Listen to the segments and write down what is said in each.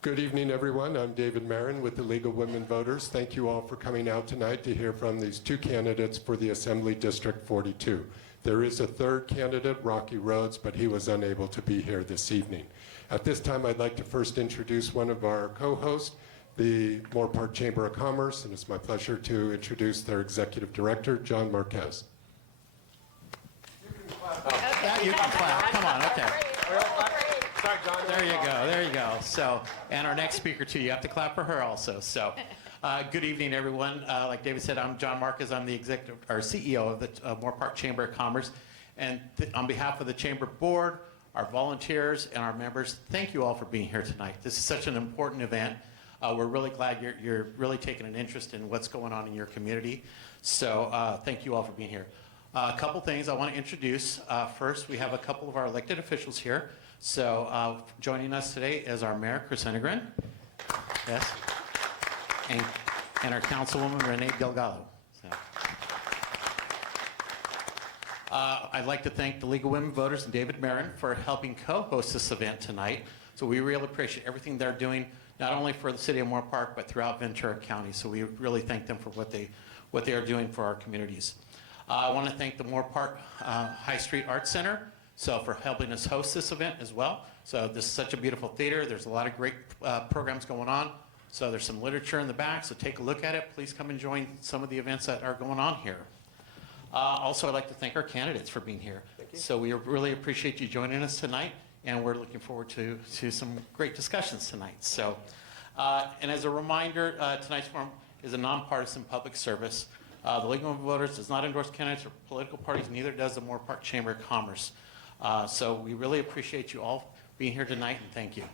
Good evening, everyone. I'm David Marin with the League of Women Voters. Thank you all for coming out tonight to hear from these two candidates for the Assembly District 42. There is a third candidate, Rocky Rhodes, but he was unable to be here this evening. At this time, I'd like to first introduce one of our co-hosts, the Moore Park Chamber of Commerce, and it's my pleasure to introduce their Executive Director, John Marquez. You can clap. Come on, okay. Sorry, John. There you go. So, and our next speaker too, you have to clap for her also. So, good evening, everyone. Like David said, I'm John Marquez. I'm the CEO of the Moore Park Chamber of Commerce. And on behalf of the Chamber Board, our volunteers, and our members, thank you all for being here tonight. This is such an important event. We're really glad you're really taking an interest in what's going on in your community. So, thank you all for being here. A couple things I want to introduce. First, we have a couple of our elected officials here. So joining us today is our Mayor, Chris Enegren. Yes. And our Councilwoman, Renee Delgado. So. I'd like to thank the League of Women Voters and David Marin for helping co-host this event tonight. So we really appreciate everything they're doing, not only for the city of Moore Park, but throughout Ventura County. So we really thank them for what they are doing for our communities. I want to thank the Moore Park High Street Arts Center for helping us host this event as well. So this is such a beautiful theater. There's a lot of great programs going on. So there's some literature in the back, so take a look at it. Please come and join some of the events that are going on here. Also, I'd like to thank our candidates for being here. So we really appreciate you joining us tonight, and we're looking forward to some great discussions tonight. So, and as a reminder, tonight's forum is a nonpartisan public service. The League of Women Voters does not endorse candidates or political parties, neither does the Moore Park Chamber of Commerce. So we really appreciate you all being here tonight, and thank you.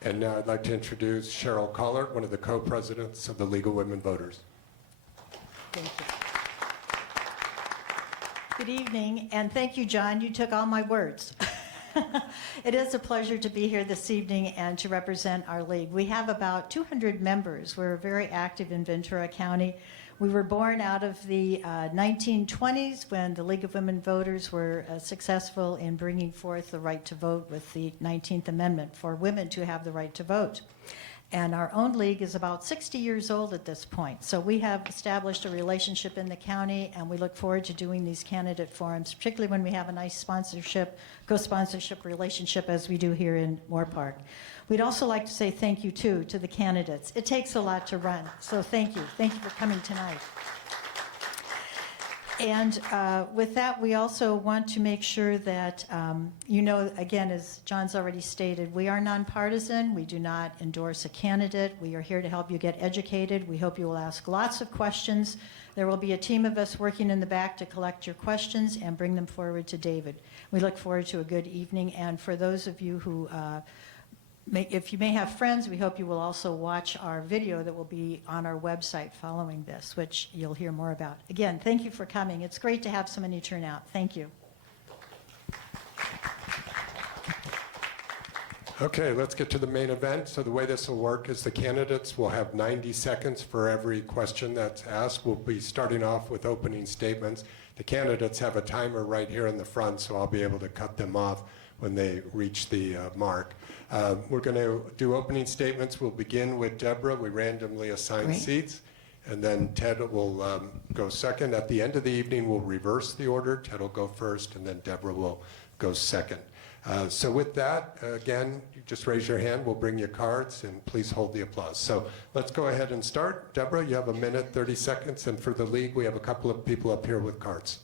And now I'd like to introduce Cheryl Collard, one of the co-presidents of the League of Women Voters. Thank you. Good evening, and thank you, John. You took all my words. It is a pleasure to be here this evening and to represent our league. We have about 200 members. We're very active in Ventura County. We were born out of the 1920s when the League of Women Voters were successful in bringing forth the right to vote with the 19th Amendment for women to have the right to vote. And our own league is about 60 years old at this point. So we have established a relationship in the county, and we look forward to doing these candidate forums, particularly when we have a nice co-sponsorship relationship as we do here in Moore Park. We'd also like to say thank you, too, to the candidates. It takes a lot to run, so thank you. Thank you for coming tonight. And with that, we also want to make sure that, again, as John's already stated, we are nonpartisan. We do not endorse a candidate. We are here to help you get educated. We hope you will ask lots of questions. There will be a team of us working in the back to collect your questions and bring them forward to David. We look forward to a good evening. And for those of you who if you may have friends, we hope you will also watch our video that will be on our website following this, which you'll hear more about. Again, thank you for coming. It's great to have so many turn out. Thank you. Okay, let's get to the main event. So the way this will work is the candidates will have 90 seconds for every question that's asked. We'll be starting off with opening statements. The candidates have a timer right here in the front, so I'll be able to cut them off when they reach the mark. We're going to do opening statements. We'll begin with Deborah. We randomly assign seats. And then Ted will go second. At the end of the evening, we'll reverse the order. Ted will go first, and then Deborah will go second. So with that, again, you just raise your hand. We'll bring you cards, and please hold the applause. So let's go ahead and start. Deborah, you have a minute, 30 seconds. And for the league, we have a couple of people up here with cards.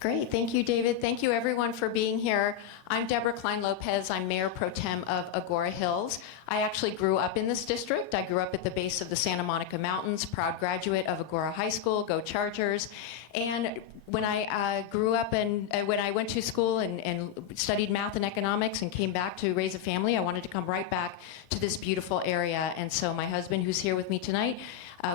Great. Thank you, David. Thank you, everyone, for being here. I'm Deborah Klein-Lopez. I'm Mayor Pro Tem of Agora Hills. I actually grew up in this district. I grew up at the base of the Santa Monica Mountains, proud graduate of Agora High School, go Chargers. And when I grew up and when I went to school and studied math and economics and came back to raise a family, I wanted to come right back to this beautiful area. And so my husband, who's here with me tonight,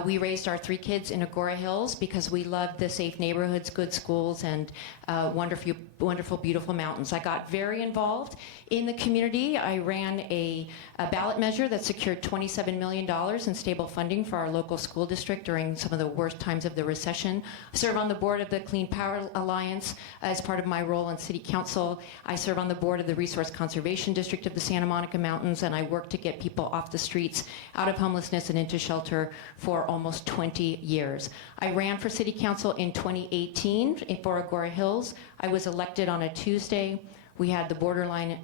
We raised our 3 kids in Agora Hills because we loved the safe neighborhoods, good schools, and wonderful, wonderful, beautiful mountains. I got very involved in the community. I ran a ballot measure that secured $27 million in stable funding for our local school district during some of the worst times of the recession. I serve on the board of the Clean Power Alliance as part of my role on City Council. I serve on the board of the Resource Conservation District of the Santa Monica Mountains, and I work to get people off the streets, out of homelessness, and into shelter for almost 20 years. I ran for City Council in 2018 for Agora Hills. I was elected on a Tuesday. We had the borderline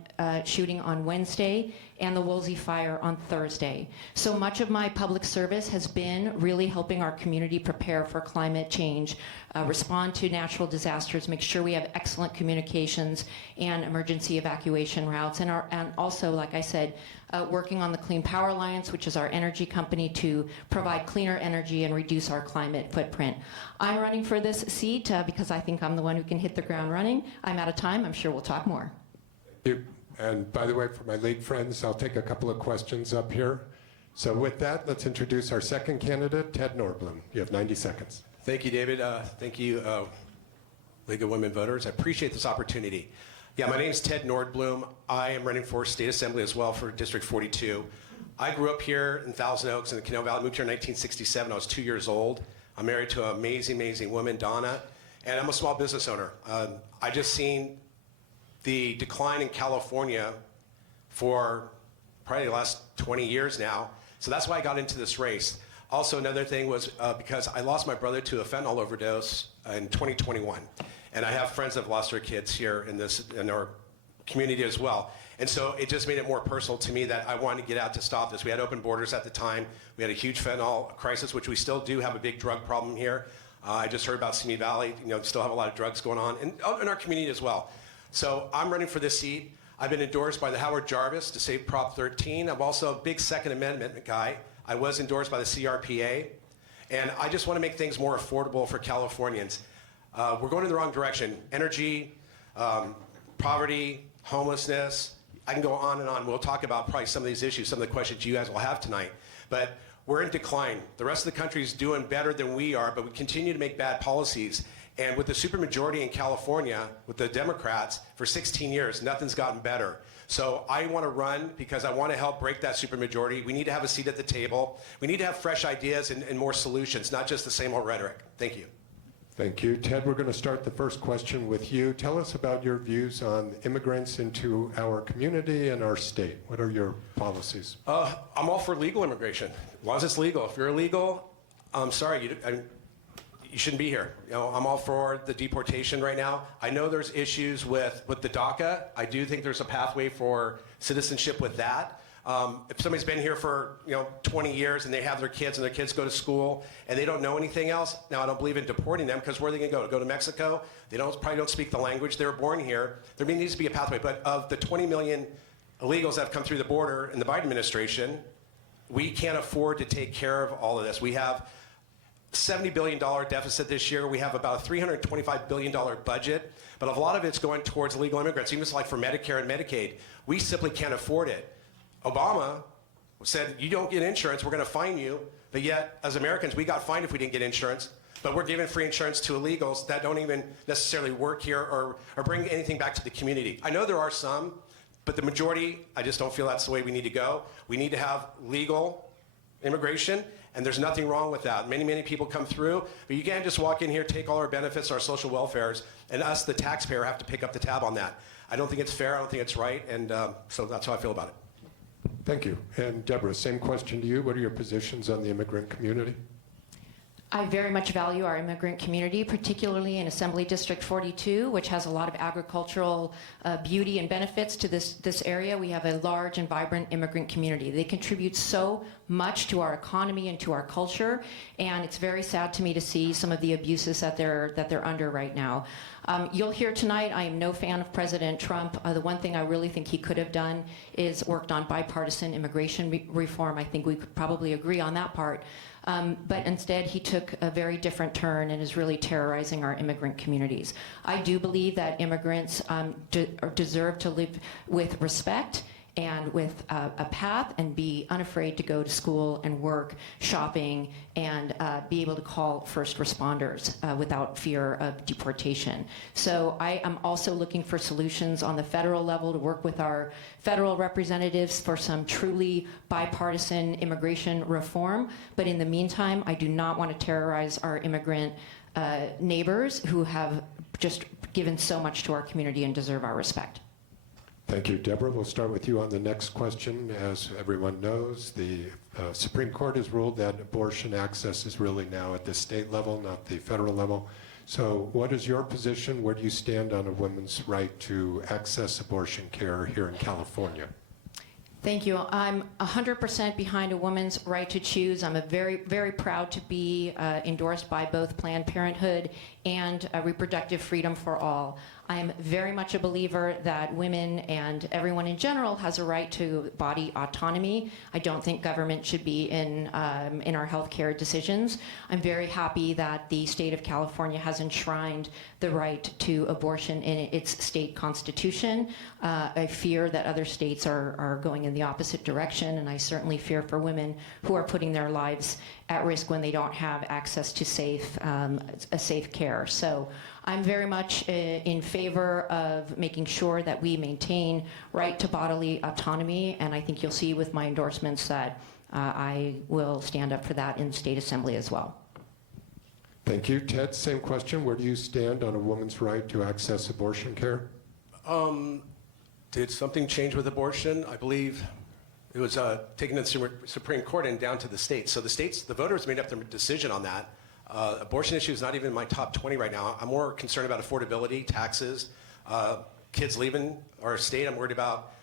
shooting on Wednesday and the Woolsey fire on Thursday. So much of my public service has been really helping our community prepare for climate change, respond to natural disasters, make sure we have excellent communications and emergency evacuation routes, and also, like I said, working on the Clean Power Alliance, which is our energy company, to provide cleaner energy and reduce our climate footprint. I'm running for this seat because I think I'm the one who can hit the ground running. I'm out of time. I'm sure we'll talk more. Thank you. And by the way, for my league friends, I'll take a couple of questions up here. So with that, let's introduce our second candidate, Ted Nordblum. You have 90 seconds. Thank you, David. Thank you, League of Women Voters. I appreciate this opportunity. Yeah, my name is Ted Nordblum. I am running for State Assembly as well for District 42. I grew up here in Thousand Oaks in the Canal Valley. Moved here in 1967. I was 2 years old. I'm married to an amazing, amazing woman, Donna, and I'm a small business owner. I just seen the decline in California for probably the last 20 years now. So that's why I got into this race. Also, another thing was because I lost my brother to a fentanyl overdose in 2021. And I have friends that have lost their kids here in our community as well. And so it just made it more personal to me that I wanted to get out to stop this. We had open borders at the time. We had a huge fentanyl crisis, which we still do have a big drug problem here. I just heard about Simi Valley, still have a lot of drugs going on, and in our community as well. So I'm running for this seat. I've been endorsed by the Howard Jarvis to save Prop 13. I'm also a big Second Amendment guy. I was endorsed by the CRPA. And I just want to make things more affordable for Californians. We're going in the wrong direction. Energy, poverty, homelessness. I can go on and on. We'll talk about probably some of these issues, some of the questions you guys will have tonight. But we're in decline. The rest of the country is doing better than we are, but we continue to make bad policies. And with the supermajority in California, with the Democrats, for 16 years, nothing's gotten better. So I want to run because I want to help break that supermajority. We need to have a seat at the table. We need to have fresh ideas and more solutions, not just the same old rhetoric. Thank you. Thank you. Ted, we're going to start the first question with you. Tell us about your views on immigrants into our community and our state. What are your policies? I'm all for legal immigration, as long as it's legal. If you're illegal, I'm sorry, you shouldn't be here. I'm all for the deportation right now. I know there's issues with the DACA. I do think there's a pathway for citizenship with that. If somebody's been here for 20 years and they have their kids and their kids go to school and they don't know anything else, now I don't believe in deporting them because where are they going to go? Go to Mexico? They probably don't speak the language. They were born here. There needs to be a pathway. But of the 20 million illegals that have come through the border in the Biden administration, we can't afford to take care of all of this. We have $70 billion deficit this year. We have about a $325 billion budget, but a lot of it's going towards illegal immigrants, even like for Medicare and Medicaid. We simply can't afford it. Obama said, you don't get insurance, we're going to fine you. But yet, as Americans, we got fined if we didn't get insurance. But we're giving free insurance to illegals that don't even necessarily work here or bring anything back to the community. I know there are some, but the majority, I just don't feel that's the way we need to go. We need to have legal immigration, and there's nothing wrong with that. Many, many people come through, but you can't just walk in here, take all our benefits, our social welfares, and us, the taxpayer, have to pick up the tab on that. I don't think it's fair, I don't think it's right, and so that's how I feel about it. Thank you. And Deborah, same question to you. What are your positions on the immigrant community? I very much value our immigrant community, particularly in Assembly District 42, which has a lot of agricultural beauty and benefits to this area. We have a large and vibrant immigrant community. They contribute so much to our economy and to our culture, and it's very sad to me to see some of the abuses that they're under right now. You'll hear tonight, I am no fan of President Trump. The one thing I really think he could have done is worked on bipartisan immigration reform. I think we could probably agree on that part. But instead, he took a very different turn and is really terrorizing our immigrant communities. I do believe that immigrants deserve to live with respect and with a path, and be unafraid to go to school and work, shopping, and be able to call first responders without fear of deportation. So I am also looking for solutions on the federal level to work with our federal representatives for some truly bipartisan immigration reform. But in the meantime, I do not want to terrorize our immigrant neighbors who have just given so much to our community and deserve our respect. Thank you, Deborah. We'll start with you on the next question. As everyone knows, the Supreme Court has ruled that abortion access is really now at the state level, not the federal level. So what is your position? Where do you stand on a woman's right to access abortion care here in California? Thank you. I'm 100% behind a woman's right to choose. I'm very, very proud to be endorsed by both Planned Parenthood and Reproductive Freedom for All. I am very much a believer that women and everyone in general has a right to body autonomy. I don't think government should be in our healthcare decisions. I'm very happy that the state of California has enshrined the right to abortion in its state constitution. I fear that other states are going in the opposite direction, and I certainly fear for women who are putting their lives at risk when they don't have access to safe care. So I'm very much in favor of making sure that we maintain right to bodily autonomy, and I think you'll see with my endorsements that I will stand up for that in the state assembly as well. Thank you. Ted, same question. Where do you stand on a woman's right to access abortion care? Did something change with abortion? I believe it was taken to the Supreme Court and down to the states. So the voters made up their decision on that. Abortion issue is not even in my top 20 right now. I'm more concerned about affordability, taxes, kids leaving our state. I'm worried about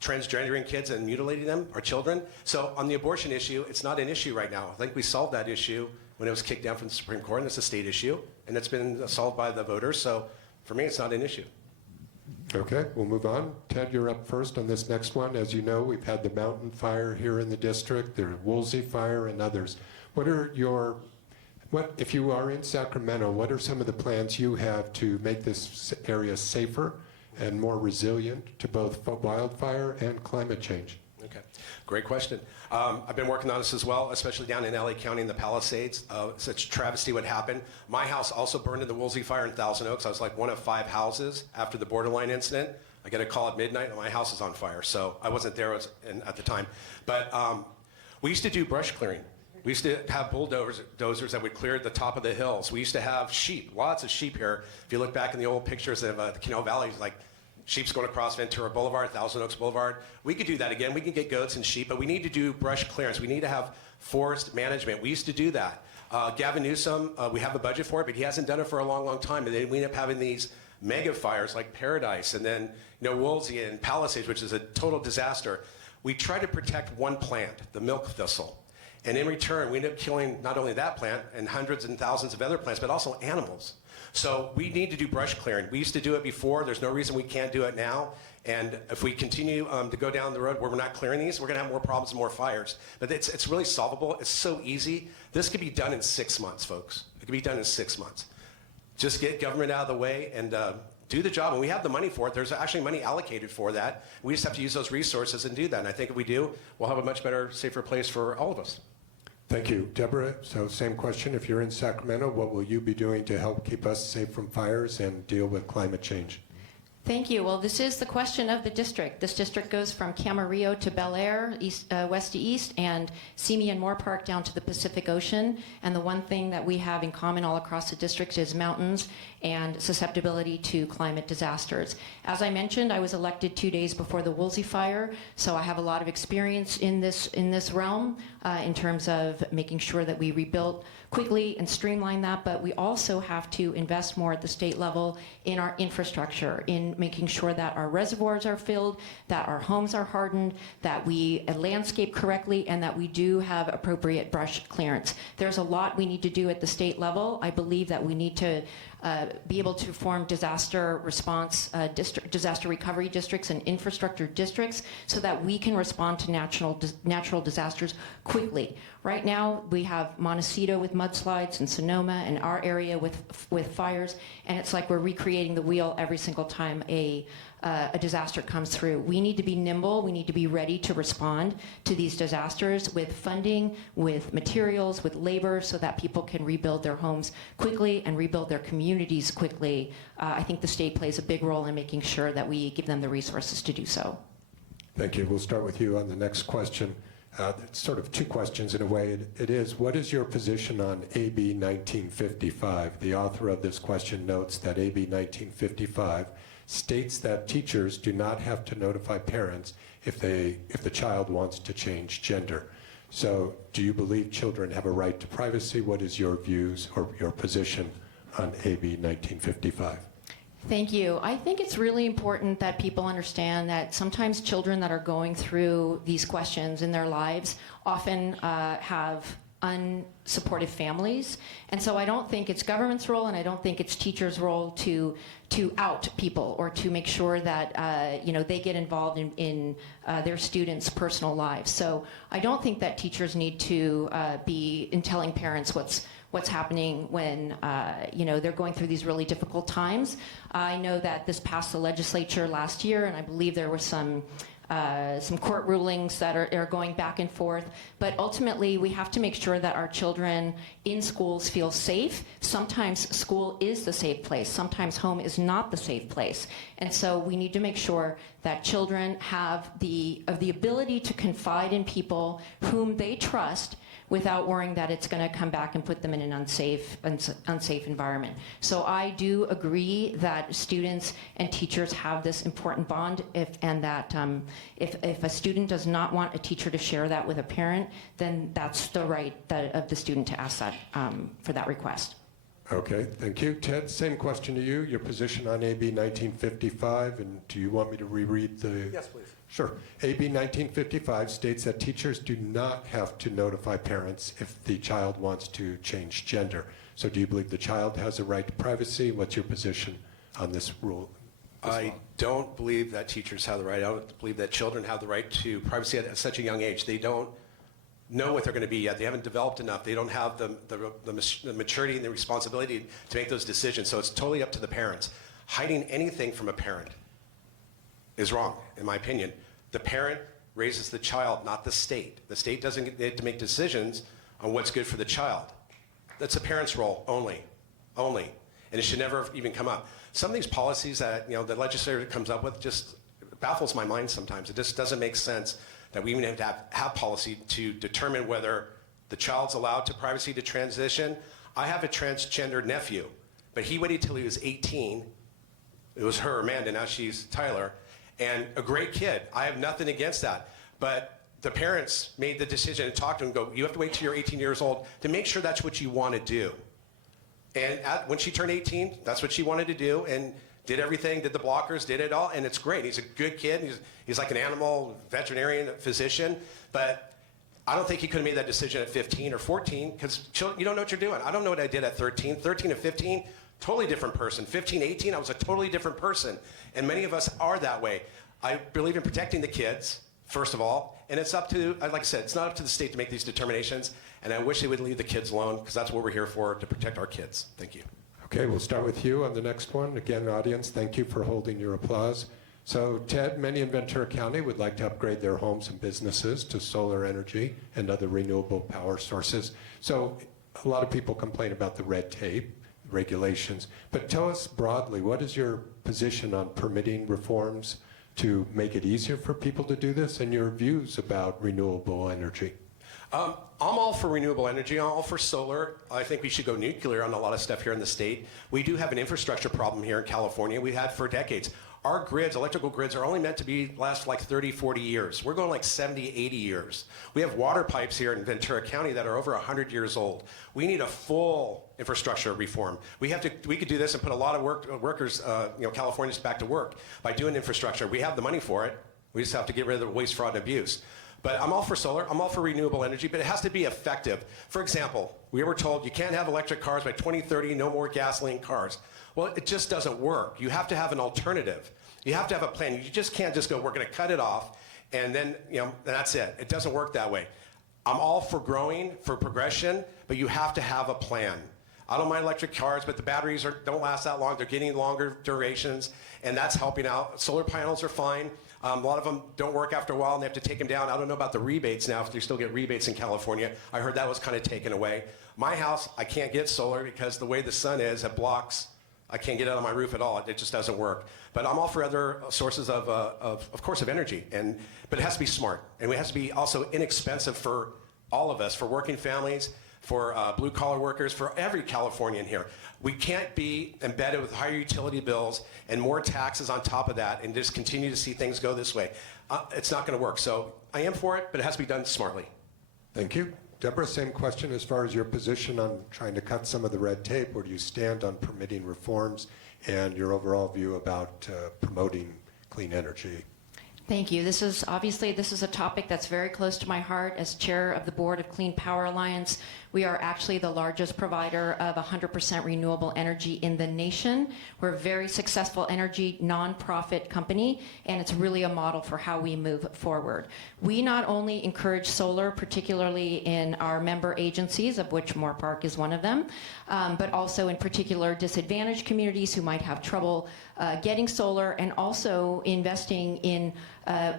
transgendering kids and mutilating them, our children. So on the abortion issue, it's not an issue right now. I think we solved that issue when it was kicked down from the Supreme Court, and it's a state issue, and it's been solved by the voters. So for me, it's not an issue. Okay, we'll move on. Ted, you're up first on this next one. As you know, we've had the Mountain Fire here in the district, the Woolsey Fire, and others. If you are in Sacramento, what are some of the plans you have to make this area safer and more resilient to both wildfire and climate change? Okay, great question. I've been working on this as well, especially down in LA County in the Palisades. Such travesty what happened. My house also burned in the Woolsey Fire in Thousand Oaks. I was like one of 5 houses after the borderline incident. I get a call at midnight and my house is on fire. So I wasn't there at the time. But we used to do brush clearing. We used to have bulldozers that would clear the top of the hills. We used to have sheep, lots of sheep here. If you look back in the old pictures of the Canal Valley, like sheep's going across Ventura Boulevard, Thousand Oaks Boulevard. We could do that again. We can get goats and sheep, but we need to do brush clearance. We need to have forest management. We used to do that. Gavin Newsom, we have a budget for it, but he hasn't done it for a long, long time. And then we end up having these mega fires like Paradise and then Woolsey and Palisades, which is a total disaster. We try to protect one plant, the milk thistle. And in return, we end up killing not only that plant and hundreds and thousands of other plants, but also animals. So we need to do brush clearing. We used to do it before. There's no reason we can't do it now. And if we continue to go down the road where we're not clearing these, we're going to have more problems and more fires. But it's really solvable. It's so easy. This could be done in 6 months, folks. It could be done in 6 months. Just get government out of the way and do the job. And we have the money for it. There's actually money allocated for that. We just have to use those resources and do that. And I think if we do, we'll have a much better, safer place for all of us. Thank you. Deborah, so same question. If you're in Sacramento, what will you be doing to help keep us safe from fires and deal with climate change? Thank you. Well, this is the question of the district. This district goes from Camarillo to Bel Air, west to east, and Simi and Moore Park down to the Pacific Ocean. And the one thing that we have in common all across the district is mountains and susceptibility to climate disasters. As I mentioned, I was elected 2 days before the Woolsey Fire, so I have a lot of experience in this realm in terms of making sure that we rebuilt quickly and streamline that, but we also have to invest more at the state level in our infrastructure, in making sure that our reservoirs are filled, that our homes are hardened, that we landscape correctly, and that we do have appropriate brush clearance. There's a lot we need to do at the state level. I believe that we need to be able to form disaster response, disaster recovery districts and infrastructure districts so that we can respond to natural disasters quickly. Right now, we have Montecito with mudslides in Sonoma and our area with fires, and it's like we're recreating the wheel every single time a disaster comes through. We need to be nimble. We need to be ready to respond to these disasters with funding, with materials, with labor, so that people can rebuild their homes quickly and rebuild their communities quickly. I think the state plays a big role in making sure that we give them the resources to do so. Thank you. We'll start with you on the next question. It's sort of two questions in a way. It is, what is your position on AB 1955? The author of this question notes that AB 1955 states that teachers do not have to notify parents if the child wants to change gender. So do you believe children have a right to privacy? What is your views or your position on AB 1955? Thank you. I think it's really important that people understand that sometimes children that are going through these questions in their lives often have unsupportive families. And so I don't think it's government's role, and I don't think it's teachers' role to out people or to make sure that they get involved in their students' personal lives. So I don't think that teachers need to be in telling parents what's happening when they're going through these really difficult times. I know that this passed the legislature last year, and I believe there were some court rulings that are going back and forth. But ultimately, we have to make sure that our children in schools feel safe. Sometimes school is the safe place. Sometimes home is not the safe place. And so we need to make sure that children have the ability to confide in people whom they trust without worrying that it's going to come back and put them in an unsafe environment. So I do agree that students and teachers have this important bond, if a student does not want a teacher to share that with a parent, then that's the right of the student to ask that for that request. Okay, thank you. Ted, same question to you. Your position on AB 1955, and do you want me to reread the... Yes, please. Sure. AB 1955 states that teachers do not have to notify parents if the child wants to change gender. So do you believe the child has a right to privacy? What's your position on this rule? I don't believe that teachers have the right. I don't believe that children have the right to privacy at such a young age. They don't know what they're going to be yet. They haven't developed enough. They don't have the maturity and the responsibility to make those decisions. So it's totally up to the parents. Hiding anything from a parent is wrong, in my opinion. The parent raises the child, not the state. The state doesn't get to make decisions on what's good for the child. That's the parent's role only. And it should never even come up. Some of these policies that the legislature comes up with just baffles my mind sometimes. It just doesn't make sense that we even have to have policy to determine whether the child's allowed to privacy to transition. I have a transgender nephew, but he waited till he was 18. It was her, Amanda, now she's Tyler. And a great kid. I have nothing against that. But the parents made the decision and talked to him and go, you have to wait till you're 18 years old to make sure that's what you want to do. And when she turned 18, that's what she wanted to do, and did everything, did the blockers, did it all, and it's great. He's a good kid. He's like an animal veterinarian, physician. But I don't think he could have made that decision at 15 or 14, because you don't know what you're doing. I don't know what I did at 13. 13 to 15, totally different person. 15, 18, I was a totally different person. And many of us are that way. I believe in protecting the kids, first of all. And it's up to, like I said, it's not up to the state to make these determinations. And I wish they would leave the kids alone, because that's what we're here for, to protect our kids. Thank you. Okay, we'll start with you on the next one. Again, audience, thank you for holding your applause. So, Ted, many in Ventura County would like to upgrade their homes and businesses to solar energy and other renewable power sources. So, a lot of people complain about the red tape, regulations, but tell us broadly, what is your position on permitting reforms to make it easier for people to do this, and your views about renewable energy? I'm all for renewable energy. I'm all for solar. I think we should go nuclear on a lot of stuff here in the state. We do have an infrastructure problem here in California. We've had for decades. Our grids, electrical grids, are only meant to last like 30, 40 years. We're going like 70, 80 years. We have water pipes here in Ventura County that are over 100 years old. We need a full infrastructure reform. We could do this and put a lot of workers, Californians back to work by doing infrastructure. We have the money for it. We just have to get rid of the waste, fraud, and abuse. But I'm all for solar. I'm all for renewable energy, but it has to be effective. For example, we were told you can't have electric cars by 2030, no more gasoline cars. Well, it just doesn't work. You have to have an alternative. You have to have a plan. You just can't just go, we're going to cut it off, and then, that's it. It doesn't work that way. I'm all for growing, for progression, but you have to have a plan. I don't mind electric cars, but the batteries don't last that long. They're getting longer durations, and that's helping out. Solar panels are fine. A lot of them don't work after a while, and they have to take them down. I don't know about the rebates now, if they still get rebates in California. I heard that was kind of taken away. My house, I can't get solar because the way the sun is, it blocks. I can't get it on my roof at all. It just doesn't work. But I'm all for other sources of course, of energy. But it has to be smart, and it has to be also inexpensive for all of us, for working families, for blue-collar workers, for every Californian here. We can't be embedded with higher utility bills and more taxes on top of that and just continue to see things go this way. It's not going to work. So I am for it, but it has to be done smartly. Thank you. Deborah, same question as far as your position on trying to cut some of the red tape. Where do you stand on permitting reforms and your overall view about promoting clean energy? Thank you. This is a topic that's very close to my heart. As chair of the board of Clean Power Alliance, we are actually the largest provider of 100% renewable energy in the nation. We're a very successful energy nonprofit company, and it's really a model for how we move forward. We not only encourage solar, particularly in our member agencies, of which Moore Park is one of them, but also in particular disadvantaged communities who might have trouble getting solar, and also investing in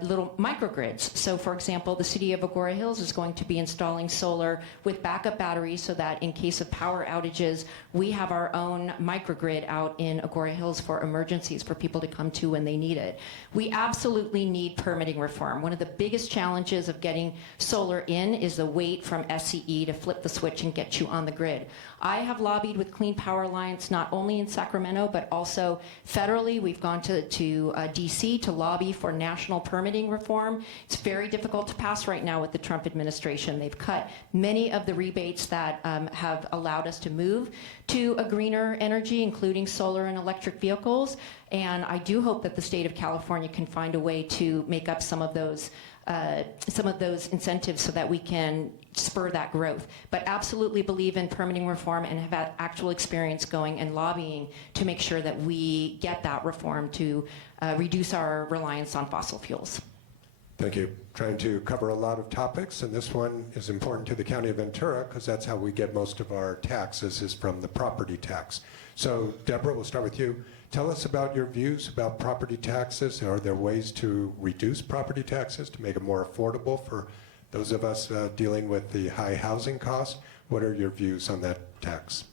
little microgrids. So for example, the city of Agora Hills is going to be installing solar with backup batteries so that in case of power outages, we have our own microgrid out in Agora Hills for emergencies for people to come to when they need it. We absolutely need permitting reform. One of the biggest challenges of getting solar in is the wait from SCE to flip the switch and get you on the grid. I have lobbied with Clean Power Alliance not only in Sacramento, but also federally. We've gone to DC to lobby for national permitting reform. It's very difficult to pass right now with the Trump administration. They've cut many of the rebates that have allowed us to move to a greener energy, including solar and electric vehicles. And I do hope that the state of California can find a way to make up some of those incentives so that we can spur that growth. But absolutely believe in permitting reform and have had actual experience going and lobbying to make sure that we get that reform to reduce our reliance on fossil fuels. Thank you. Trying to cover a lot of topics, and this one is important to the County of Ventura because that's how we get most of our taxes, is from the property tax. So Deborah, we'll start with you. Tell us about your views about property taxes. Are there ways to reduce property taxes to make it more affordable for those of us dealing with the high housing costs? What are your views on that tax?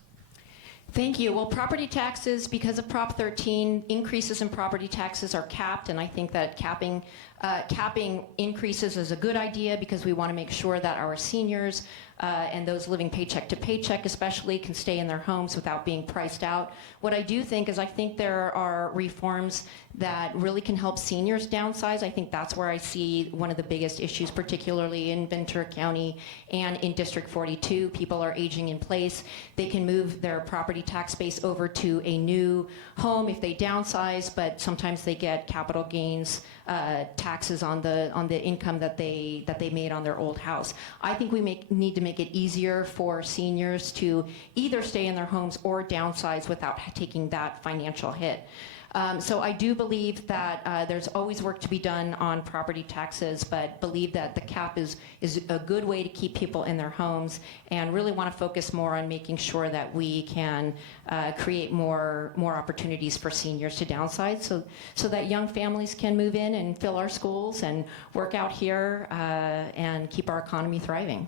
Thank you. Well, property taxes, because of Prop 13, increases in property taxes are capped, and I think that capping increases is a good idea because we want to make sure that our seniors and those living paycheck to paycheck especially can stay in their homes without being priced out. What I do think is I think there are reforms that really can help seniors downsize. I think that's where I see one of the biggest issues, particularly in Ventura County and in District 42. People are aging in place. They can move their property tax base over to a new home if they downsize, but sometimes they get capital gains taxes on the income that they made on their old house. I think we need to make it easier for seniors to either stay in their homes or downsize without taking that financial hit. So I do believe that there's always work to be done on property taxes, but believe that the cap is a good way to keep people in their homes, and really want to focus more on making sure that we can create more opportunities for seniors to downsize so that young families can move in and fill our schools and work out here and keep our economy thriving.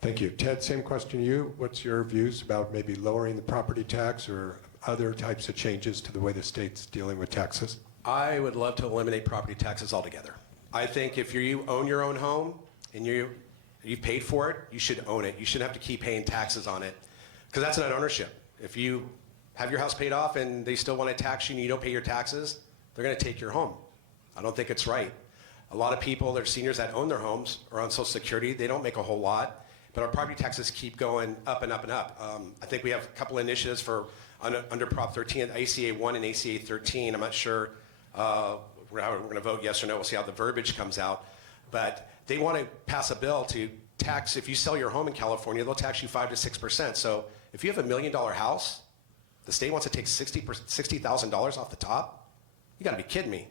Thank you. Ted, same question to you. What's your views about maybe lowering the property tax or other types of changes to the way the state's dealing with taxes? I would love to eliminate property taxes altogether. I think if you own your own home and you've paid for it, you should own it. You shouldn't have to keep paying taxes on it, because that's not ownership. If you have your house paid off and they still want to tax you and you don't pay your taxes, they're going to take your home. I don't think it's right. A lot of people, they're seniors that own their homes, are on Social Security. They don't make a whole lot, but our property taxes keep going up and up and up. I think we have a couple initiatives for under Prop 13, ACA 1 and ACA 13. I'm not sure we're going to vote yes or no. We'll see how the verbiage comes out. But they want to pass a bill to tax, if you sell your home in California, they'll tax you 5 to 6%. So if you have $1 million house, the state wants to take $60,000 off the top? You got to be kidding me.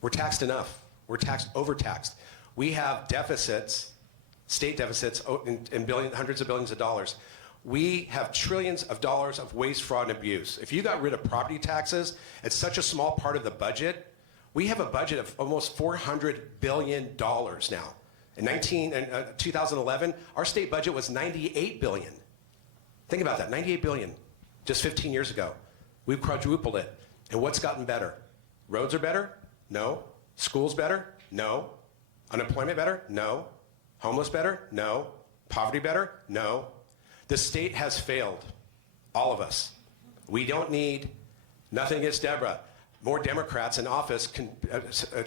We're taxed enough. We're overtaxed. We have deficits state deficits in hundreds of billions of dollars. We have trillions of dollars of waste, fraud, and abuse. If you got rid of property taxes, it's such a small part of the budget. We have a budget of almost $400 billion now. In 2011, our state budget was $98 billion. Think about that, $98 billion, just 15 years ago. We've quadrupled it. And what's gotten better? Roads are better? No. Schools better? No. Unemployment better? No. Homeless better? No. Poverty better? No. The state has failed, all of us. We don't need, nothing against Deborah, more Democrats in office can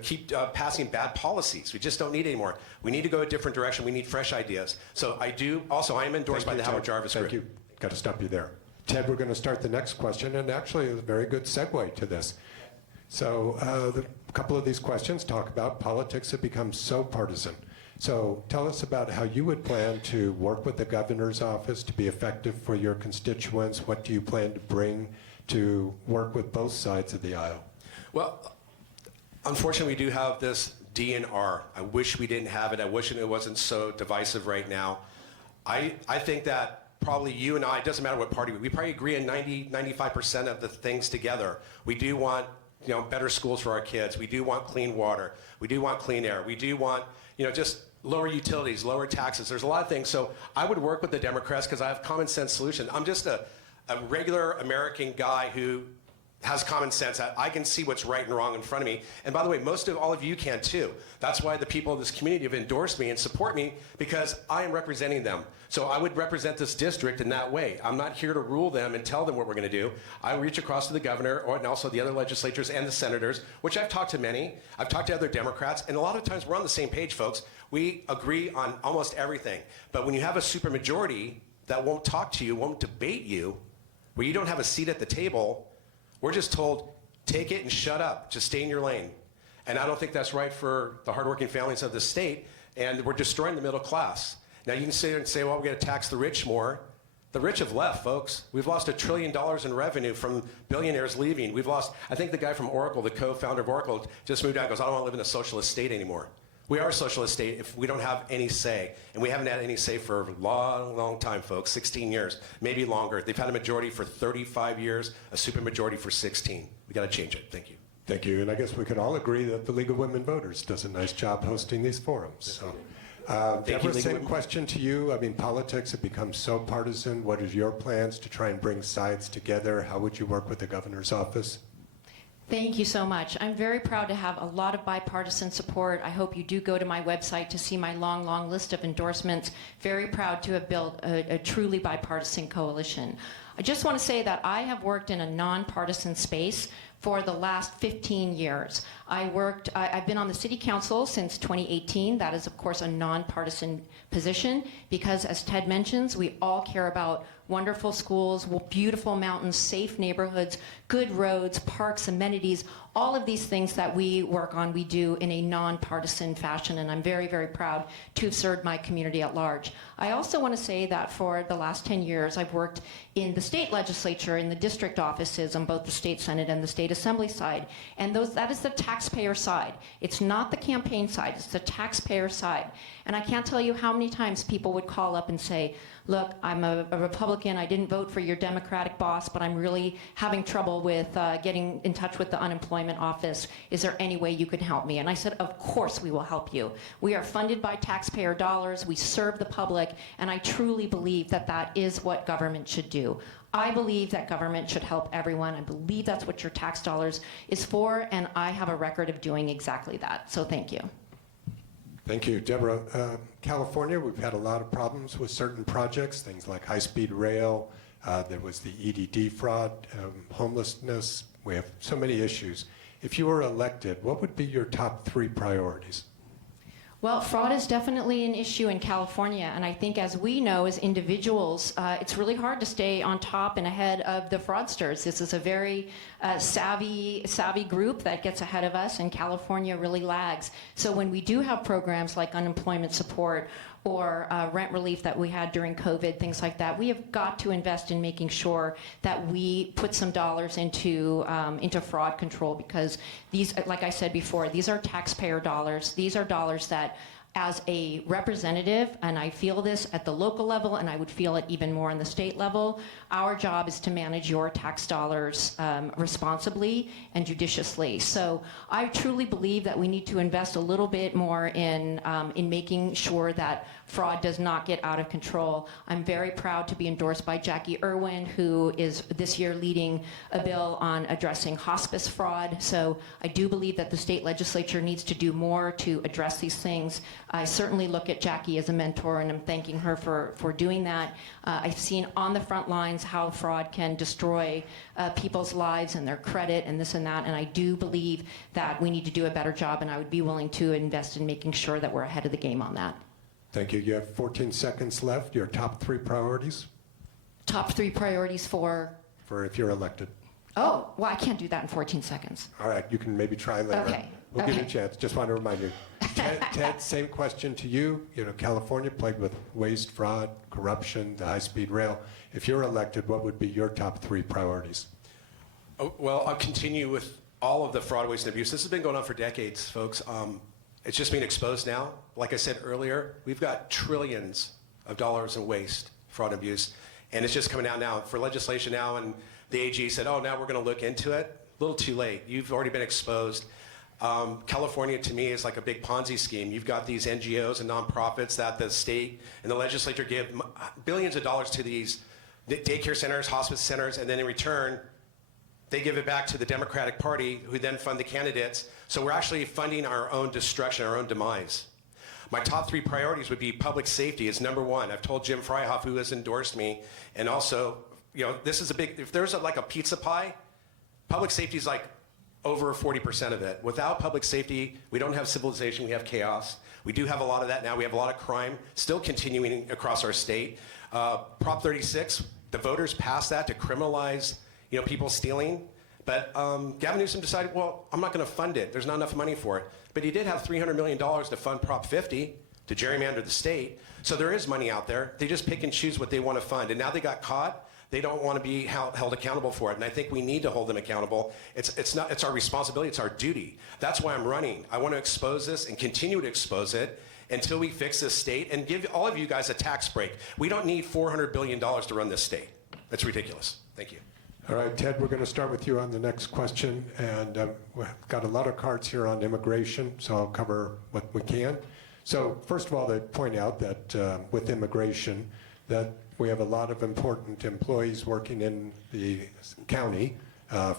keep passing bad policies. We just don't need any more. We need to go a different direction. We need fresh ideas. So I am endorsed by the Howard Jarvis Group. Thank you. Got to stop you there. Ted, we're going to start the next question, and actually it's a very good segue to this. So a couple of these questions talk about politics have become so partisan. So tell us about how you would plan to work with the governor's office to be effective for your constituents. What do you plan to bring to work with both sides of the aisle? Well, unfortunately, we do have this DNR. I wish we didn't have it. I wish it wasn't so divisive right now. I think that probably you and I, it doesn't matter what party, we probably agree on 95% of the things together. We do want better schools for our kids. We do want clean water. We do want clean air. We do want just lower utilities, lower taxes. There's a lot of things. So I would work with the Democrats because I have common sense solutions. I'm just a regular American guy who has common sense. I can see what's right and wrong in front of me. And by the way, most of all of you can too. That's why the people of this community have endorsed me and support me, because I am representing them. So I would represent this district in that way. I'm not here to rule them and tell them what we're going to do. I reach across to the governor and also the other legislators and the senators, which I've talked to many. I've talked to other Democrats, and a lot of times we're on the same page, folks. We agree on almost everything. But when you have a supermajority that won't talk to you, won't debate you, where you don't have a seat at the table, we're just told, take it and shut up. Just stay in your lane. And I don't think that's right for the hardworking families of the state, and we're destroying the middle class. Now you can sit there and say, well, we're going to tax the rich more. The rich have left, folks. We've lost $1 trillion in revenue from billionaires leaving. We've lost, I think the guy from Oracle, the co-founder of Oracle, just moved out and goes, I don't want to live in a socialist state anymore. We are a socialist state if we don't have any say. And we haven't had any say for a long, long time, folks, 16 years, maybe longer. They've had a majority for 35 years, a supermajority for 16. We got to change it. Thank you. Thank you. And I guess we could all agree that the League of Women Voters does a nice job hosting these forums. So, Deborah, same question to you. I mean, politics have become so partisan. What are your plans to try and bring sides together? How would you work with the governor's office? Thank you so much. I'm very proud to have a lot of bipartisan support. I hope you do go to my website to see my long, long list of endorsements. Very proud to have built a truly bipartisan coalition. I just want to say that I have worked in a nonpartisan space for the last 15 years. I've been on the city council since 2018. That is, of course, a nonpartisan position because, as Ted mentions, we all care about wonderful schools, beautiful mountains, safe neighborhoods, good roads, parks, amenities, all of these things that we work on, we do in a nonpartisan fashion, and I'm very, very proud to have served my community at large. I also want to say that for the last 10 years, I've worked in the state legislature, in the district offices on both the state senate and the state assembly side, and that is the taxpayer side. It's not the campaign side, it's the taxpayer side. And I can't tell you how many times people would call up and say, look, I'm a Republican, I didn't vote for your Democratic boss, but I'm really having trouble with getting in touch with the unemployment office. Is there any way you can help me? And I said, of course we will help you. We are funded by taxpayer dollars, we serve the public, and I truly believe that that is what government should do. I believe that government should help everyone. I believe that's what your tax dollars is for, and I have a record of doing exactly that. So thank you. Thank you. Deborah, California, we've had a lot of problems with certain projects, things like high-speed rail. There was the EDD fraud, homelessness. We have so many issues. If you were elected, what would be your top 3 priorities? Well, fraud is definitely an issue in California, and I think as we know as individuals, it's really hard to stay on top and ahead of the fraudsters. This is a very savvy group that gets ahead of us, and California really lags. So when we do have programs like unemployment support or rent relief that we had during COVID, things like that, we have got to invest in making sure that we put some dollars into fraud control, because these, like I said before, these are taxpayer dollars. These are dollars that as a representative, and I feel this at the local level, and I would feel it even more on the state level, our job is to manage your tax dollars responsibly and judiciously. So I truly believe that we need to invest a little bit more in making sure that fraud does not get out of control. I'm very proud to be endorsed by Jackie Irwin, who is this year leading a bill on addressing hospice fraud. So I do believe that the state legislature needs to do more to address these things. I certainly look at Jackie as a mentor, and I'm thanking her for doing that. I've seen on the front lines how fraud can destroy people's lives and their credit and this and that, and I do believe that we need to do a better job, and I would be willing to invest in making sure that we're ahead of the game on that. Thank you. You have 14 seconds left. Your top 3 priorities Top 3 priorities for... for if you're elected. Oh, well, I can't do that in 14 seconds. All right, you can maybe try later. Okay, We'll give you a okay. chance. Just want to remind you. Ted, same question to you. You know, California plagued with waste, fraud, corruption, the high-speed rail. If you're elected, what would be your top 3 priorities? Oh, well, I'll continue with all of the fraud, waste, and abuse. This has been going on for decades, folks. It's just being exposed now. Like I said earlier, we've got trillions of dollars in waste, fraud, and abuse, and it's just coming out now for legislation now, and the AG said, oh, now we're going to look into it. A little too late. You've already been exposed. California, to me, is like a big Ponzi scheme. You've got these NGOs and nonprofits that the state and the legislature give billions of dollars to these daycare centers, hospice centers, and then in return, they give it back to the Democratic Party, who then fund the candidates. So we're actually funding our own destruction, our own demise. My top 3 priorities would be public safety is number 1. I've told Jim Freihoff, who has endorsed me, and also, you know, this is a big, if there's like a pizza pie, public safety is like over 40% of it. Without public safety, we don't have civilization, we have chaos. We do have a lot of that now. We have a lot of crime still continuing across our state. Prop 36, the voters passed that to criminalize, you know, people stealing. But Gavin Newsom decided, well, I'm not going to fund it. There's not enough money for it. But he did have $300 million to fund Prop 50 to gerrymander the state. So there is money out there. They just pick and choose what they want to fund. And now they got caught. They don't want to be held accountable for it. And I think we need to hold them accountable. It's our responsibility. It's our duty. That's why I'm running. I want to expose this and continue to expose it until we fix this state and give all of you guys a tax break. We don't need $400 billion to run this state. That's ridiculous. Thank you. All right, Ted, we're going to start with you on the next question. And we've got a lot of cards here on immigration, so I'll cover what we can. So first of all, they point out that with immigration, that we have a lot of important employees working in the county,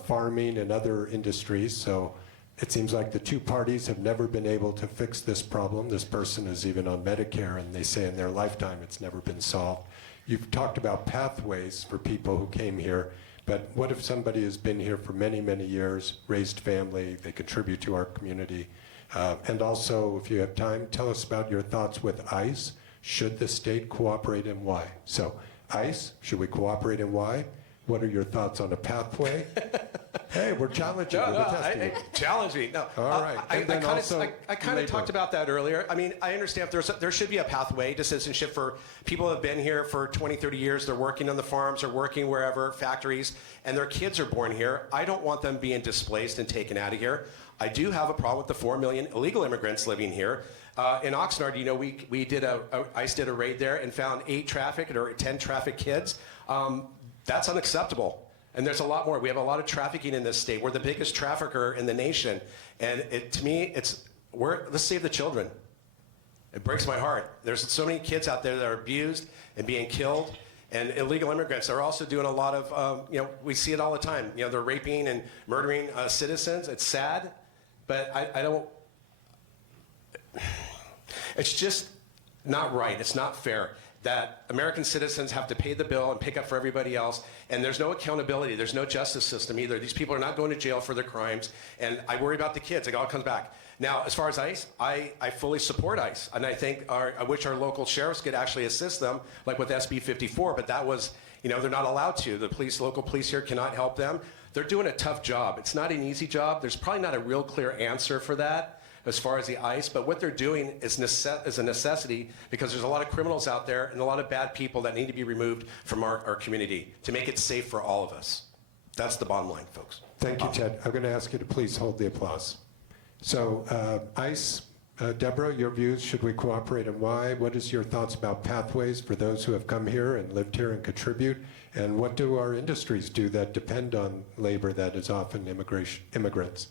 farming and other industries. So it seems like the 2 parties have never been able to fix this problem. This person is even on Medicare, and they say in their lifetime it's never been solved. You've talked about pathways for people who came here, but what if somebody has been here for many, many years, raised family, they contribute to our community? And also, if you have time, tell us about your thoughts with ICE. Should the state cooperate, and why? So, ICE, should we cooperate, and why? What are your thoughts on a pathway? Hey, we're challenging you. We're testing you. Challenge me. No. All right. I And then also kind of talked about that earlier. I mean, I understand there should be a pathway to citizenship for people who have been here for 20, 30 years. They're working on the farms or working wherever, factories, and their kids are born here. I don't want them being displaced and taken out of here. I do have a problem with the 4 million illegal immigrants living here. In Oxnard, you know, ICE did a raid there and found 8 trafficked or 10 trafficked kids. That's unacceptable. And there's a lot more. We have a lot of trafficking in this state. We're the biggest trafficker in the nation. And to me, let's save the children. It breaks my heart. There's so many kids out there that are abused and being killed. And illegal immigrants are also doing a lot of, you know, we see it all the time. You know, they're raping and murdering citizens. It's sad, but I don't, it's just not right. It's not fair that American citizens have to pay the bill and pick up for everybody else, and there's no accountability. There's no justice system either. These people are not going to jail for their crimes, and I worry about the kids. It all comes back. Now, as far as ICE, I fully support ICE, and I think I wish our local sheriffs could actually assist them, like with SB 54, but that was, you know, they're not allowed to. The local police here cannot help them. They're doing a tough job. It's not an easy job. There's probably not a real clear answer for that as far as the ICE, but what they're doing is a necessity because there's a lot of criminals out there and a lot of bad people that need to be removed from our community to make it safe for all of us. That's the bottom line, folks. Thank you, Ted. I'm going to ask you to please hold the applause. So ICE Deborah, your views, should we cooperate and why? What is your thoughts about pathways for those who have come here and lived here and contribute? And what do our industries do that depend on labor that is often immigrants?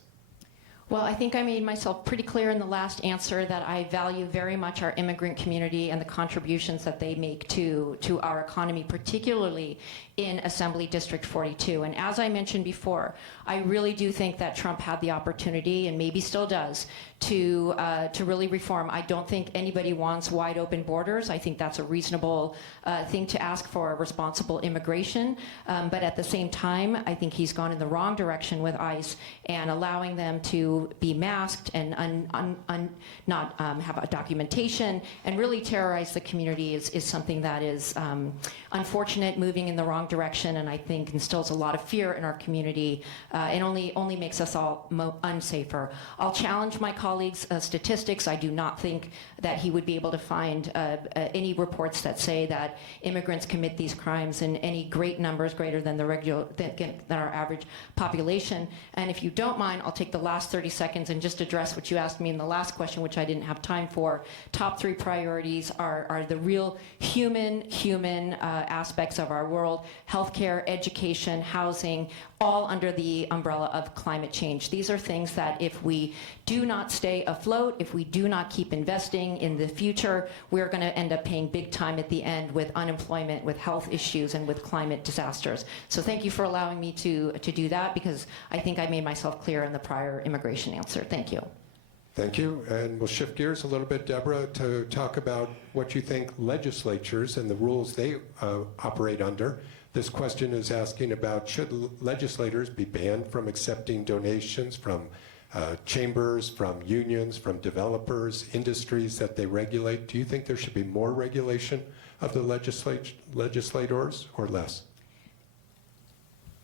Well, I think I made myself pretty clear in the last answer that I value very much our immigrant community and the contributions that they make to our economy, particularly in Assembly District 42. And as I mentioned before, I really do think that Trump had the opportunity, and maybe still does, to really reform. I don't think anybody wants wide open borders. I think that's a reasonable thing to ask for, responsible immigration. But at the same time, I think he's gone in the wrong direction with ICE and allowing them to be masked and not have a documentation and really terrorize the community is something that is unfortunate, moving in the wrong direction, and I think instills a lot of fear in our community and only makes us all unsafer. I'll challenge my colleagues' statistics. I do not think that he would be able to find any reports that say that immigrants commit these crimes in any great numbers greater than than our average population. And if you don't mind, I'll take the last 30 seconds and just address what you asked me in the last question, which I didn't have time for. Top 3 priorities are the real human aspects of our world: healthcare, education, housing, all under the umbrella of climate change. These are things that if we do not stay afloat, if we do not keep investing in the future, we're going to end up paying big time at the end with unemployment, with health issues, and with climate disasters. So thank you for allowing me to do that, because I think I made myself clear in the prior immigration answer. Thank you. Thank you. And we'll shift gears a little bit, Deborah, to talk about what you think legislatures and the rules they operate under. This question is asking about, should legislators be banned from accepting donations from chambers, from unions, from developers, industries that they regulate? Do you think there should be more regulation of the legislators or less?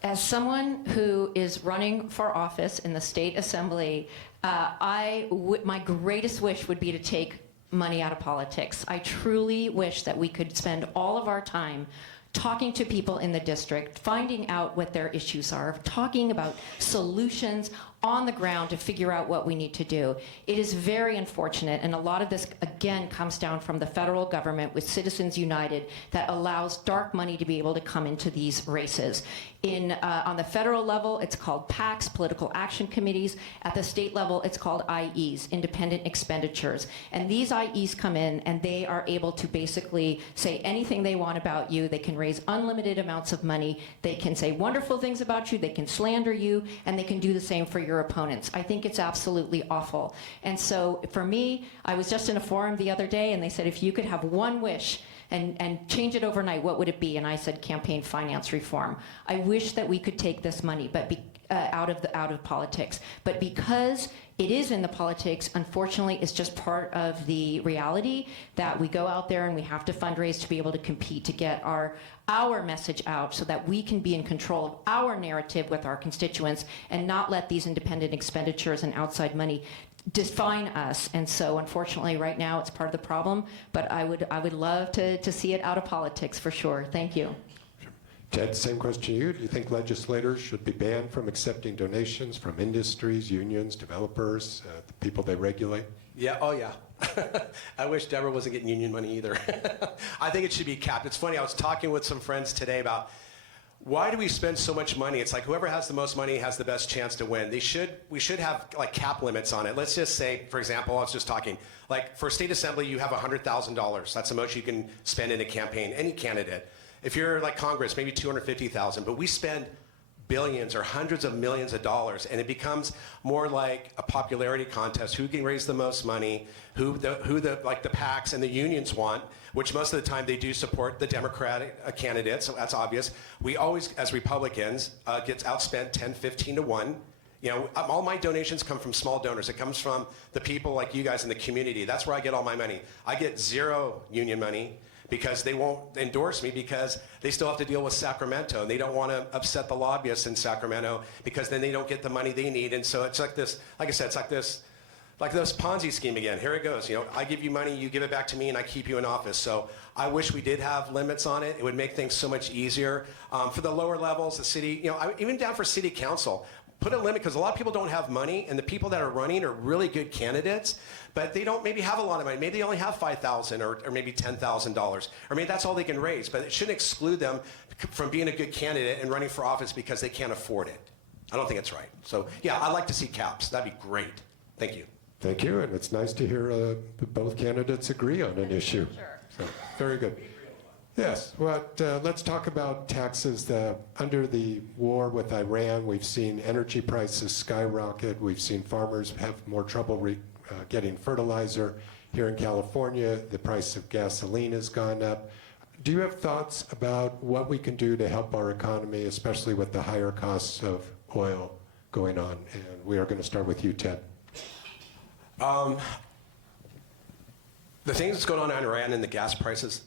As someone who is running for office in the state assembly, my greatest wish would be to take money out of politics. I truly wish that we could spend all of our time talking to people in the district, finding out what their issues are, talking about solutions on the ground to figure out what we need to do. It is very unfortunate, and a lot of this, again, comes down from the federal government with Citizens United that allows dark money to be able to come into these races. On the federal level, it's called PACs, Political Action Committees. At the state level, it's called IEs, Independent Expenditures. And these IEs come in, and they are able to basically say anything they want about you. They can raise unlimited amounts of money. They can say wonderful things about you. They can slander you, and they can do the same for your opponents. I think it's absolutely awful. And so for me, I was just in a forum the other day, and they said, if you could have one wish and change it overnight, what would it be? And I said, campaign finance reform. I wish that we could take this money out of politics. But because it is in the politics, unfortunately, it's just part of the reality that we go out there and we have to fundraise to be able to compete to get our message out so that we can be in control of our narrative with our constituents and not let these independent expenditures and outside money define us. And so unfortunately right now it's part of the problem, but I would love to see it out of politics for sure. Thank you. Ted, same question to you. Do you think legislators should be banned from accepting donations from industries, unions, developers, the people they regulate? Yeah, oh yeah. I wish Deborah wasn't getting union money either. I think it should be capped. It's funny, I was talking with some friends today about why do we spend so much money? It's like whoever has the most money has the best chance to win. We should have like cap limits on it. Let's just say, for example, I was just talking, like for state assembly, you have $100,000. That's the most you can spend in a campaign, any candidate. If you're like Congress, maybe $250,000, but we spend billions or hundreds of millions of dollars, and it becomes more like a popularity contest. Who can raise the most money? Who the PACs and the unions want, which most of the time they do support the Democratic candidates. So that's obvious. We always, as Republicans, gets outspent 10, 15 to 1. You know, all my donations come from small donors. It comes from the people like you guys in the community. That's where I get all my money. I get zero union money, because they won't endorse me because they still have to deal with Sacramento, and they don't want to upset the lobbyists in Sacramento because then they don't get the money they need. And so it's like this, like I said, it's like this Ponzi scheme again. Here it goes. You know, I give you money, you give it back to me, and I keep you in office. So I wish we did have limits on it. It would make things so much easier. For the lower levels, the city, you know, even down for city council, Put a limit, because a lot of people don't have money, and the people that are running are really good candidates, but they don't maybe have a lot of money. Maybe they only have $5,000 or maybe $10,000, or maybe that's all they can raise, but it shouldn't exclude them from being a good candidate and running for office because they can't afford it. I don't think it's right. So yeah, I'd like to see caps. That'd be great. Thank you. Thank you, and it's nice to hear both candidates agree on an issue. Sure. So, very good. Yes, well, let's talk about taxes. Under the war with Iran, we've seen energy prices skyrocket. We've seen farmers have more trouble getting fertilizer. Here in California, the price of gasoline has gone up. Do you have thoughts about what we can do to help our economy, especially with the higher costs of oil going on? And we are going to start with you, Ted. The things that's going on in Iran and the gas prices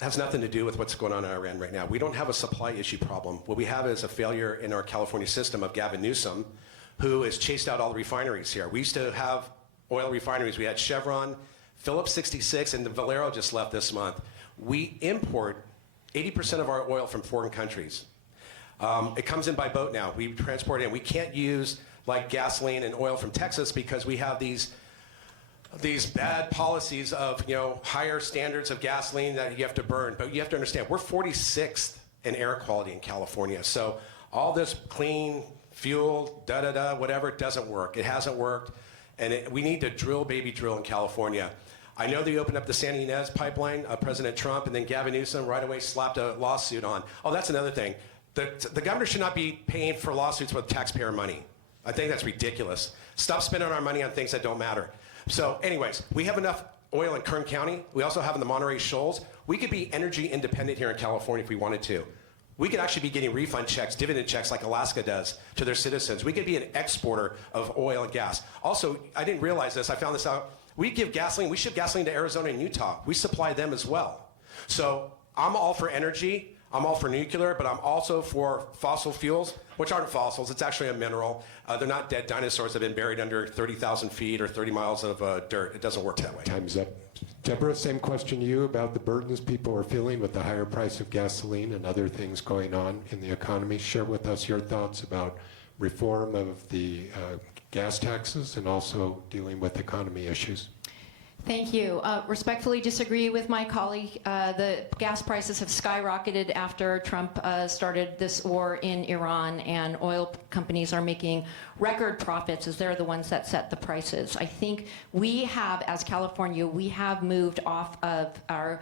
has nothing to do with what's going on in Iran right now. We don't have a supply issue problem. What we have is a failure in our California system of Gavin Newsom, who has chased out all the refineries here. We used to have oil refineries. We had Chevron, Phillips 66, and the Valero just left this month. We import 80% of our oil from foreign countries. It comes in by boat now. We transport it in. We can't use like gasoline and oil from Texas because we have these bad policies of, higher standards of gasoline that you have to burn. But you have to understand, we're 46th in air quality in California. So all this clean fuel, whatever, it doesn't work. It hasn't worked. And we need to drill, baby, drill in California. I know they opened up the San Ynez pipeline, President Trump, and then Gavin Newsom right away slapped a lawsuit on. Oh, that's another thing. The governor should not be paying for lawsuits with taxpayer money. I think that's ridiculous. Stop spending our money on things that don't matter. So anyways, we have enough oil in Kern County. We also have in the Monterey Shoals. We could be energy independent here in California if we wanted to. We could actually be getting refund checks, dividend checks like Alaska does to their citizens. We could be an exporter of oil and gas. Also, I didn't realize this. I found this out. We ship gasoline to Arizona and Utah. We supply them as well. So I'm all for energy. I'm all for nuclear, but I'm also for fossil fuels, which aren't fossils. It's actually a mineral. They're not dead dinosaurs that have been buried under 30,000 feet or 30 miles of dirt. It doesn't work that way. Time's up. Deborah, same question to you about the burdens people are feeling with the higher price of gasoline and other things going on in the economy. Share with us your thoughts about reform of the gas taxes and also dealing with economy issues. Thank you. Respectfully disagree with my colleague. The gas prices have skyrocketed after Trump started this war in Iran, and oil companies are making record profits as they're the ones that set the prices. I think we have, as California, we have moved off of our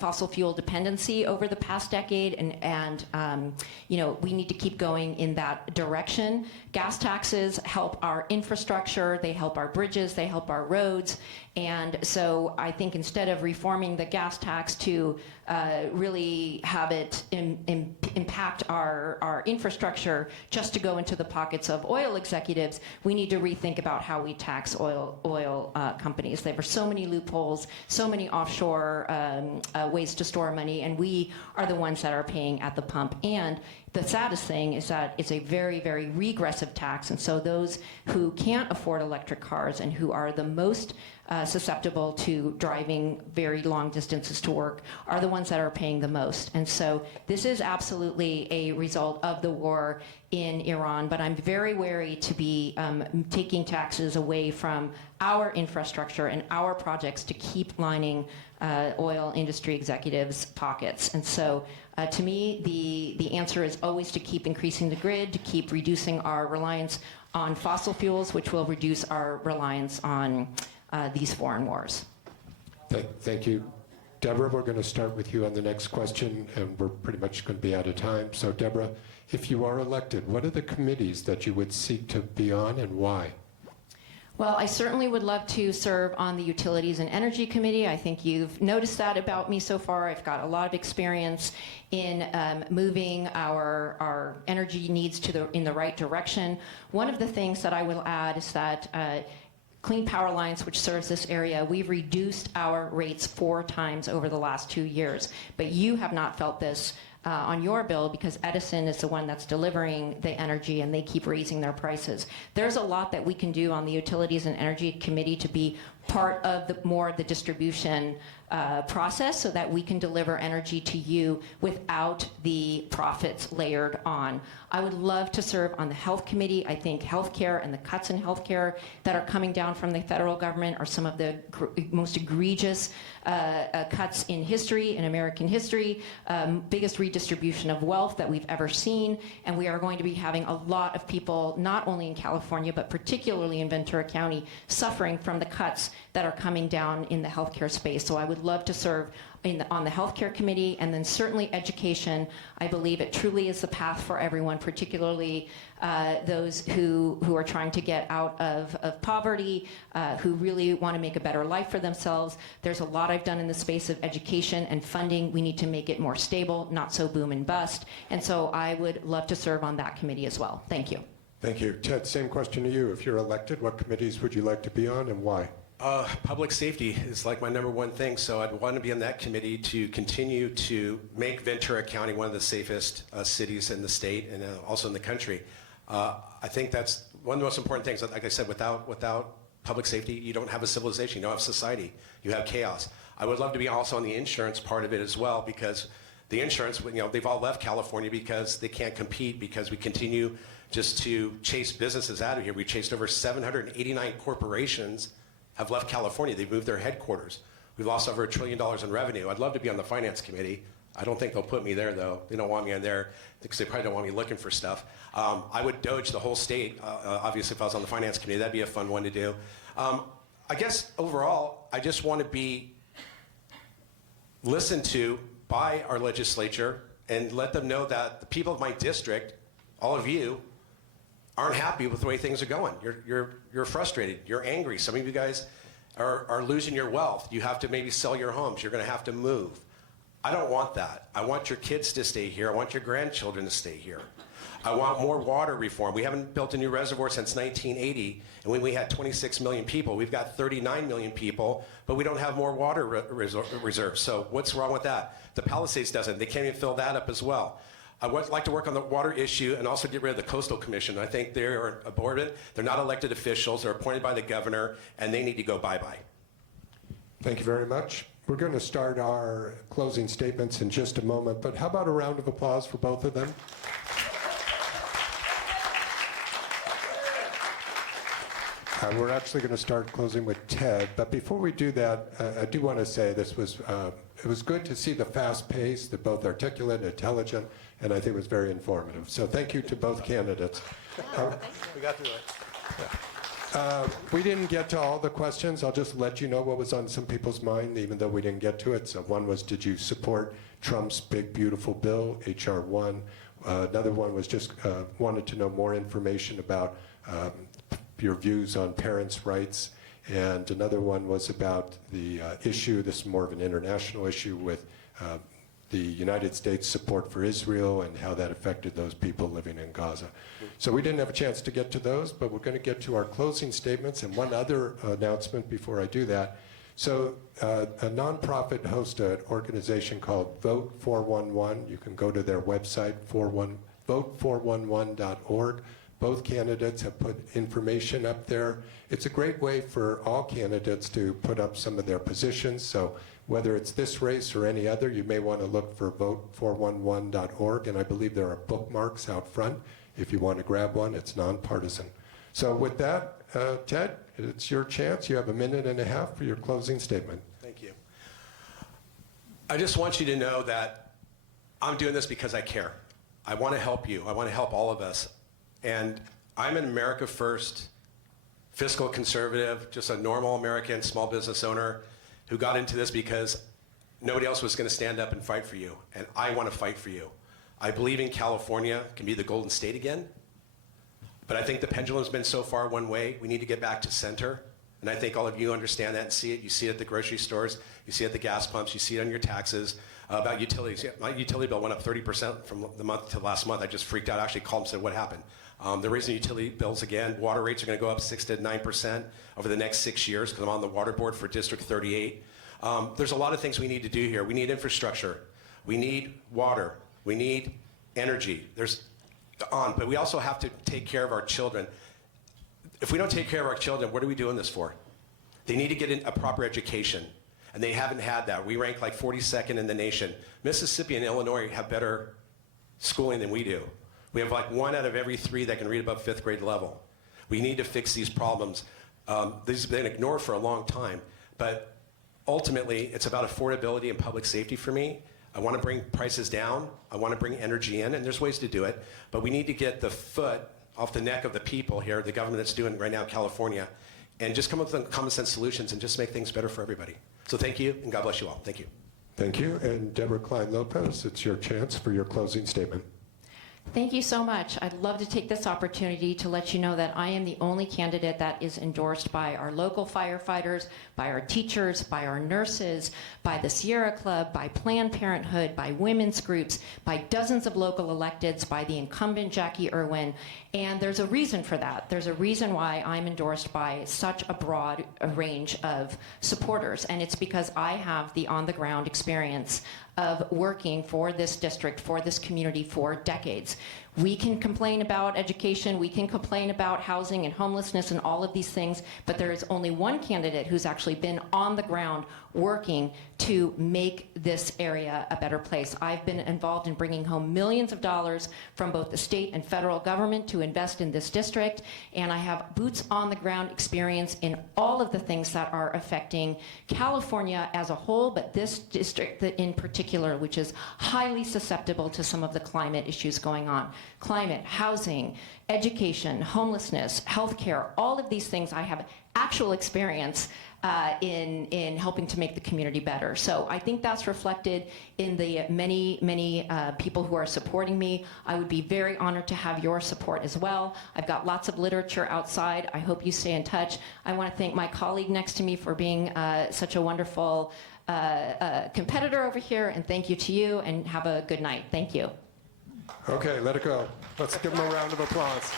fossil fuel dependency over the past decade, and we need to keep going in that direction. Gas taxes help our infrastructure, they help our bridges, they help our roads, and so I think instead of reforming the gas tax to really have it impact our infrastructure just to go into the pockets of oil executives, we need to rethink about how we tax oil companies. There are so many loopholes, so many offshore ways to store money, and we are the ones that are paying at the pump. And the saddest thing is that it's a very, very regressive tax, and so those who can't afford electric cars and who are the most susceptible to driving very long distances to work are the ones that are paying the most. And so this is absolutely a result of the war in Iran, but I'm very wary to be taking taxes away from our infrastructure and our projects to keep lining oil industry executives' pockets. And so to me, the answer is always to keep increasing the grid, to keep reducing our reliance on fossil fuels, which will reduce our reliance on these foreign wars. Thank you. Deborah, we're going to start with you on the next question, and we're pretty much going to be out of time. So Deborah, if you are elected, what are the committees that you would seek to be on and why? Well, I certainly would love to serve on the Utilities and Energy Committee. I think you've noticed that about me so far. I've got a lot of experience in moving our energy needs in the right direction. One of the things that I will add is that Clean Power Alliance, which serves this area, we've reduced our rates 4 times over the last 2 years. But you have not felt this on your bill because Edison is the one that's delivering the energy and they keep raising their prices. There's a lot that we can do on the Utilities and Energy Committee to be part of the distribution process so that we can deliver energy to you without the profits layered on. I would love to serve on the health committee. I think healthcare and the cuts in healthcare that are coming down from the federal government are some of the most egregious cuts in history, in American history, biggest redistribution of wealth that we've ever seen, and we are going to be having a lot of people, not only in California, but particularly in Ventura County, suffering from the cuts that are coming down in the healthcare space. So I would love to serve on the healthcare committee, and then certainly education. I believe it truly is the path for everyone, particularly those who are trying to get out of poverty, who really want to make a better life for themselves. There's a lot I've done in the space of education and funding. We need to make it more stable, not so boom and bust. And so I would love to serve on that committee as well. Thank you. Thank you. Ted, same question to you. If you're elected, what committees would you like to be on and why? Public safety is like my number one thing, so I'd want to be on that committee to continue to make Ventura County one of the safest cities in the state and also in the country. I think that's one of the most important things. Like I said, without public safety, you don't have a civilization, you don't have society, you have chaos. I would love to be also on the insurance part of it as well, because the insurance, they've all left California because they can't compete, because we continue just to chase businesses out of here. We chased over 789 corporations have left California. They've moved their headquarters. We've lost over $1 trillion in revenue. I'd love to be on the finance committee. I don't think they'll put me there, though. They don't want me in there because they probably don't want me looking for stuff. I would doge the whole state, obviously, if I was on the finance committee. That'd be a fun one to do. I guess overall, I just want to be listened to by our legislature and let them know that the people of my district, all of you, aren't happy with the way things are going. You're frustrated. You're angry. Some of you guys are losing your wealth. You have to maybe sell your homes. You're going to have to move. I don't want that. I want your kids to stay here. I want your grandchildren to stay here. I want more water reform. We haven't built a new reservoir since 1980, and when we had 26 million people, we've got 39 million people, but we don't have more water reserves. So what's wrong with that? The Palisades doesn't. They can't even fill that up as well. I would like to work on the water issue and also get rid of the Coastal Commission. I think they are aborted. They're not elected officials. They're appointed by the governor, and they need to go bye-bye. Thank you very much. We're going to start our closing statements in just a moment, but how about a round of applause for both of them? We're actually going to start closing with Ted, but before we do that, I do want to say it was good to see the fast pace. They're both articulate, intelligent, and I think it was very informative. So thank you to both candidates. We got through it. We didn't get to all the questions. I'll just let you know what was on some people's mind, even though we didn't get to it. So one was, did you support Trump's big, beautiful bill, H.R. 1? Another one was just wanted to know more information about your views on parents' rights. And another one was about the issue, this is more of an international issue, with the United States support for Israel and how that affected those people living in Gaza. So we didn't have a chance to get to those, but we're going to get to our closing statements. And one other announcement before I do that. So a nonprofit hosts an organization called Vote 411. You can go to their website, vote411.org. Both candidates have put information up there. It's a great way for all candidates to put up some of their positions. So whether it's this race or any other, you may want to look for vote411.org. And I believe there are bookmarks out front if you want to grab one. It's nonpartisan. So with that, Ted, it's your chance. You have 1.5 minutes for your closing statement. Thank you. I just want you to know that I'm doing this because I care. I want to help you. I want to help all of us. And I'm an America First, fiscal conservative, just a normal American small business owner who got into this because nobody else was going to stand up and fight for you. And I want to fight for you. I believe in California can be the Golden State again. But I think the pendulum's been so far one way. We need to get back to center. And I think all of you understand that and see it. You see it at the grocery stores. You see it at the gas pumps. You see it on your taxes. About utilities. Yeah, my utility bill went up 30% from the month to last month. I just freaked out. I actually called and said, what happened? They're raising utility bills again. Water rates are going to go up 6 to 9% over the next 6 years because I'm on the water board for District 38. There's a lot of things we need to do here. We need infrastructure. We need water. We need energy. But we also have to take care of our children. If we don't take care of our children, what are we doing this for? They need to get a proper education, and they haven't had that. We rank like 42nd in the nation. Mississippi and Illinois have better schooling than we do. We have like 1 out of every 3 that can read above 5th grade level. We need to fix these problems. These have been ignored for a long time, but ultimately it's about affordability and public safety for me. I want to bring prices down. I want to bring energy in, and there's ways to do it, but we need to get the foot off the neck of the people here, the government that's doing it right now in California, and just come up with common sense solutions and just make things better for everybody. So thank you, and God bless you all. Thank you. Thank you. And Deborah Klein-Lopez, it's your chance for your closing statement. Thank you so much. I'd love to take this opportunity to let you know that I am the only candidate that is endorsed by our local firefighters, by our teachers, by our nurses, by the Sierra Club, by Planned Parenthood, by women's groups, by dozens of local electeds, by the incumbent Jackie Irwin. And there's a reason for that. There's a reason why I'm endorsed by such a broad range of supporters. And it's because I have the on-the-ground experience of working for this district, for this community for decades. We can complain about education, we can complain about housing and homelessness and all of these things, but there is only one candidate who's actually been on the ground working to make this area a better place. I've been involved in bringing home millions of dollars from both the state and federal government to invest in this district, and I have boots on the ground experience in all of the things that are affecting California as a whole, but this district in particular, which is highly susceptible to some of the climate issues going on. Climate, housing, education, homelessness, healthcare, all of these things I have actual experience in helping to make the community better. So I think that's reflected in the many people who are supporting me. I would be very honored to have your support as well. I've got lots of literature outside. I hope you stay in touch. I want to thank my colleague next to me for being such a wonderful competitor over here, and thank you to you, and have a good night. Thank you. Okay, let it go. Let's give them a round of applause.